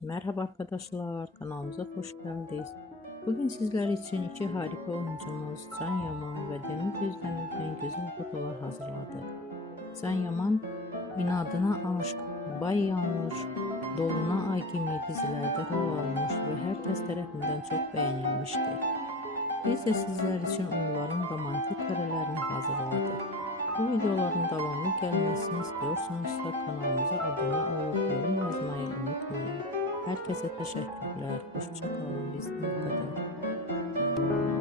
Merhaba arkadaşlar, kanalımıza hoş geldiniz. Bugün sizler için iki harika oyuncumuz Can Yaman ve Deniz Özdemir'den güzel fotolar hazırladık. Can Yaman, İnadına Aşk, Bay Yanlış, Doluna Ay gibi dizilerde rol almış ve herkes tarafından çok beğenilmiştir. Biz de sizler için onların romantik karelerini hazırladık. Bu videoların devamlı gelmesini istiyorsanızsa kanalımıza abone olup yorum yazmayı unutmayın. Herkese teşekkürler. Hoşça kalın. Bizden bu kadar.